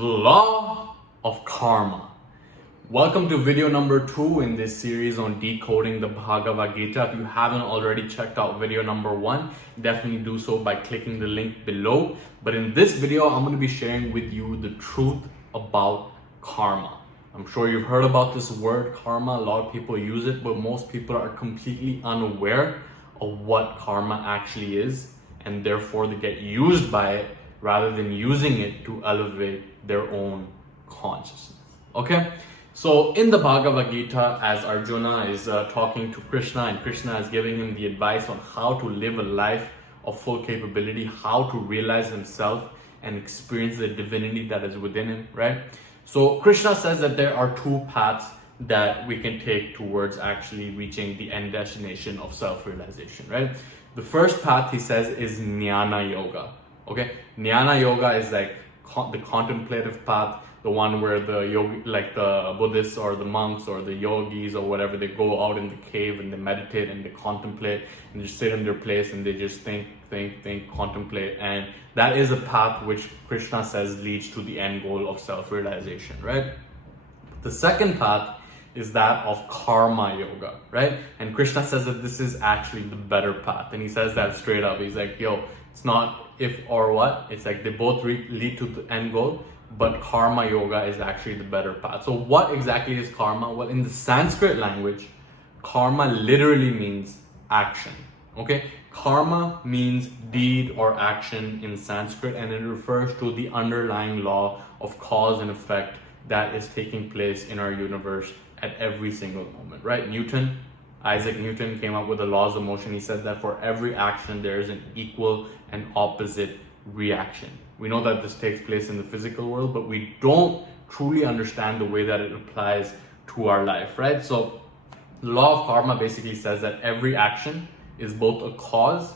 The law of karma. Welcome to video number 2 in this series on decoding the Bhagavad Gita. If you haven't already checked out video number 1, definitely do so by clicking the link below. But in this video, I'm going to be sharing with you the truth about karma. I'm sure you've heard about this word karma. A lot of people use it, but most people are completely unaware of what karma actually is, and therefore they get used by it rather than using it to elevate their own consciousness. Okay? So in the Bhagavad Gita, as Arjuna is talking to Krishna, and Krishna is giving him the advice on how to live a life of full capability, how to realize himself and experience the divinity that is within him, right? So Krishna says that there are two paths that we can take towards actually reaching the end destination of self-realization, right? The first path, he says, is Jnana Yoga. Okay, Jnana Yoga is like the contemplative path, the one where the yogi, like the Buddhists or the monks or the yogis or whatever, they go out in the cave and they meditate and they contemplate and just sit in their place and they just think, contemplate. And that is a path which Krishna says leads to the end goal of self-realization, right? The second path is that of karma yoga, right? And Krishna says that this is actually the better path. And he says that straight up. He's like, yo, it's not if or what, it's like they both lead to the end goal, but karma yoga is actually the better path. So what exactly is karma? Well, in the Sanskrit language, karma literally means action. Okay, karma means deed or action in Sanskrit, and it refers to the underlying law of cause and effect that is taking place in our universe at every single moment, right? Isaac Newton came up with the laws of motion. He said that for every action, there is an equal and opposite reaction. We know that this takes place in the physical world, but we don't truly understand the way that it applies to our life, right? So the law of karma basically says that every action is both a cause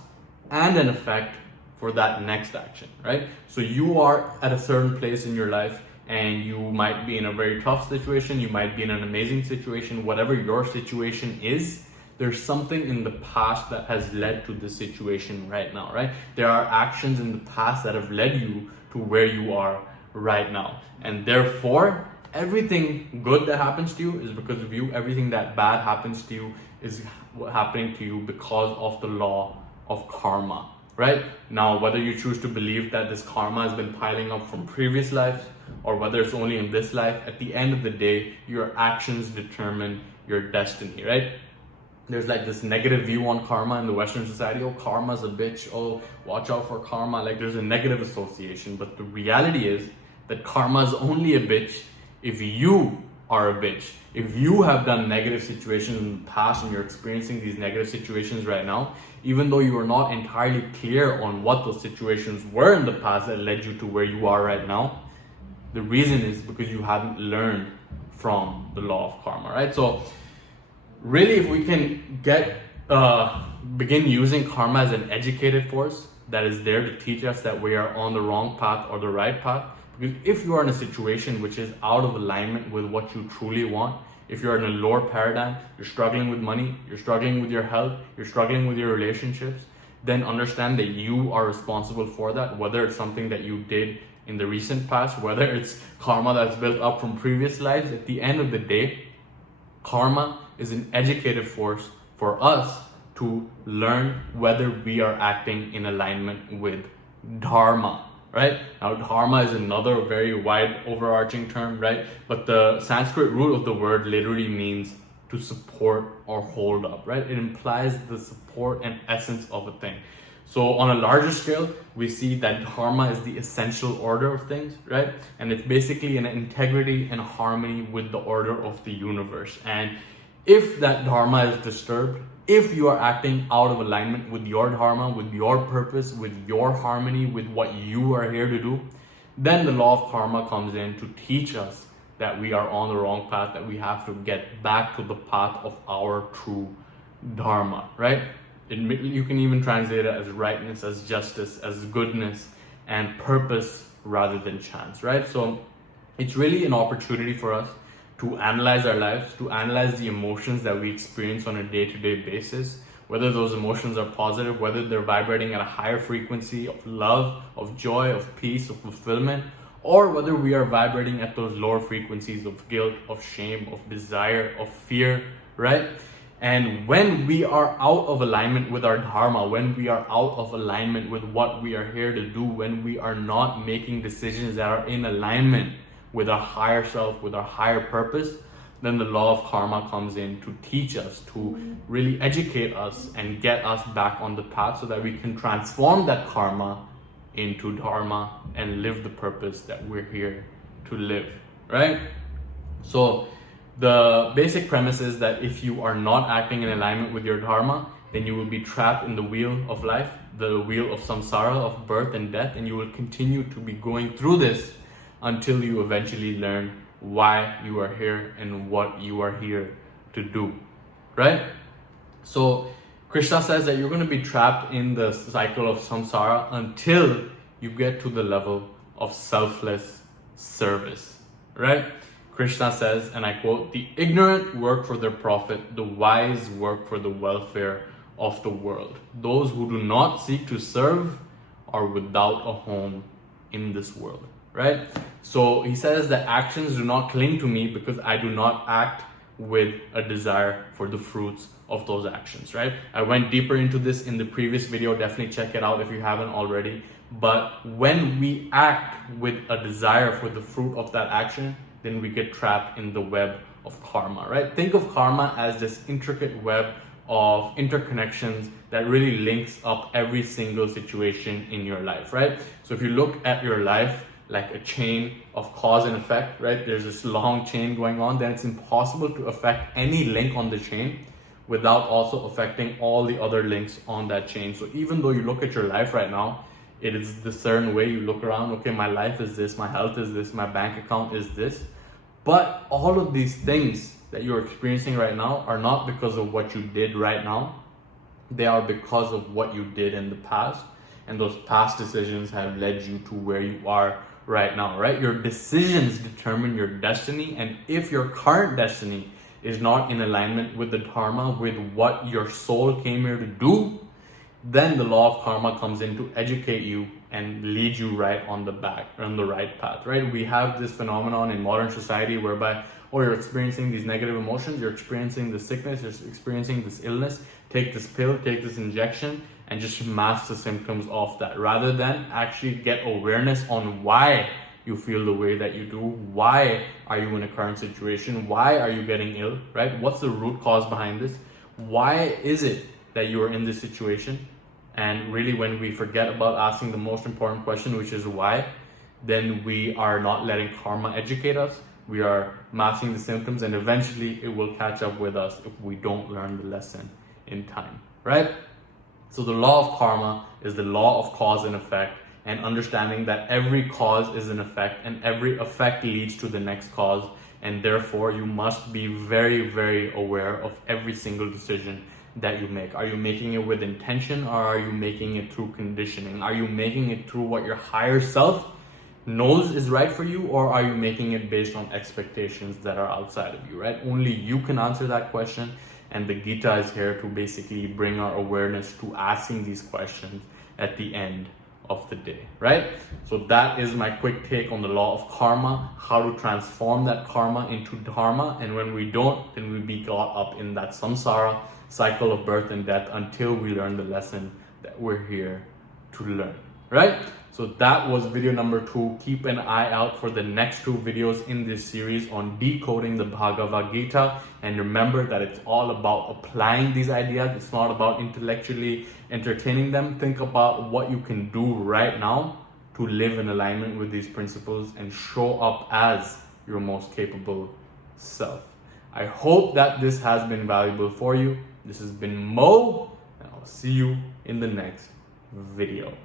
and an effect for that next action, right? So you are at a certain place in your life and you might be in a very tough situation, you might be in an amazing situation, whatever your situation is, there's something in the past that has led to this situation right now, right? There are actions in the past that have led you to where you are right now. And therefore, everything good that happens to you is because of you. Everything that bad happens to you is happening to you because of the law of karma, right? Now, whether you choose to believe that this karma has been piling up from previous lives or whether it's only in this life, at the end of the day, your actions determine your destiny, right? There's like this negative view on karma in the Western society. Oh, karma's a bitch. Oh, watch out for karma. Like there's a negative association. But the reality is that karma is only a bitch if you are a bitch. If you have done negative situations in the past and you're experiencing these negative situations right now, even though you are not entirely clear on what those situations were in the past that led you to where you are right now, the reason is because you haven't learned from the law of karma, right? So really, if we can begin using karma as an educated force that is there to teach us that we are on the wrong path or the right path, because if you are in a situation which is out of alignment with what you truly want, if you're in a lower paradigm, you're struggling with money, you're struggling with your health, you're struggling with your relationships, then understand that you are responsible for that, whether it's something that you did in the recent past, whether it's karma that's built up from previous lives. At the end of the day, karma is an educative force for us to learn whether we are acting in alignment with Dharma, right? Now, Dharma is another very wide overarching term, right? But the Sanskrit root of the word literally means to support or hold up, right? It implies the support and essence of a thing. So on a larger scale, we see that Dharma is the essential order of things, right? And it's basically an integrity and harmony with the order of the universe. And if that Dharma is disturbed, if you are acting out of alignment with your Dharma, with your purpose, with your harmony, with what you are here to do, then the law of karma comes in to teach us that we are on the wrong path, that we have to get back to the path of our true Dharma, right? You can even translate it as rightness, as justice, as goodness, and purpose rather than chance, right? So it's really an opportunity for us to analyze our lives, to analyze the emotions that we experience on a day-to-day basis, whether those emotions are positive, whether they're vibrating at a higher frequency of love, of joy, of peace, of fulfillment, or whether we are vibrating at those lower frequencies of guilt, of shame, of desire, of fear, right? And when we are out of alignment with our Dharma, when we are out of alignment with what we are here to do, when we are not making decisions that are in alignment with our higher self, with our higher purpose, then the law of karma comes in to teach us, to really educate us and get us back on the path so that we can transform that karma into Dharma and live the purpose that we're here to live, right? So the basic premise is that if you are not acting in alignment with your Dharma, then you will be trapped in the wheel of life, the wheel of samsara, of birth and death, and you will continue to be going through this until you eventually learn why you are here and what you are here to do, right? So Krishna says that you're going to be trapped in the cycle of samsara until you get to the level of selfless service, right? Krishna says, and I quote, "The ignorant work for their profit, the wise work for the welfare of the world. Those who do not seek to serve are without a home in this world," right? So he says that actions do not cling to me because I do not act with a desire for the fruits of those actions, right? I went deeper into this in the previous video. Definitely check it out if you haven't already. But when we act with a desire for the fruit of that action, then we get trapped in the web of karma, right? Think of karma as this intricate web of interconnections that really links up every single situation in your life, right? So if you look at your life like a chain of cause and effect, right? There's this long chain going on, then it's impossible to affect any link on the chain without also affecting all the other links on that chain. So even though you look at your life right now, it is the certain way you look around, okay, my life is this, my health is this, my bank account is this. But all of these things that you're experiencing right now are not because of what you did right now. They are because of what you did in the past. And those past decisions have led you to where you are right now, right? Your decisions determine your destiny. And if your current destiny is not in alignment with the Dharma, with what your soul came here to do, then the law of karma comes in to educate you and lead you right on the right path, right? We have this phenomenon in modern society whereby, oh, you're experiencing these negative emotions, you're experiencing this sickness, you're experiencing this illness, take this pill, take this injection, and just mask the symptoms of that, rather than actually get awareness on why you feel the way that you do. Why are you in a current situation? Why are you getting ill, right? What's the root cause behind this? Why is it that you are in this situation? And really, when we forget about asking the most important question, which is why, then we are not letting karma educate us. We are masking the symptoms, and eventually it will catch up with us if we don't learn the lesson in time, right? So the law of karma is the law of cause and effect, and understanding that every cause is an effect and every effect leads to the next cause. And therefore you must be very, very aware of every single decision that you make. Are you making it with intention, or are you making it through conditioning? Are you making it through what your higher self knows is right for you, or are you making it based on expectations that are outside of you, right? Only you can answer that question. And the Gita is here to basically bring our awareness to asking these questions at the end of the day, right? So that is my quick take on the law of karma, how to transform that karma into dharma. And when we don't, then we be caught up in that samsara cycle of birth and death until we learn the lesson that we're here to learn, right? So that was video number 2. Keep an eye out for the next 2 videos in this series on decoding the Bhagavad Gita. And remember that it's all about applying these ideas. It's not about intellectually entertaining them. Think about what you can do right now to live in alignment with these principles and show up as your most capable self. I hope that this has been valuable for you. This has been Mo, and I'll see you in the next video.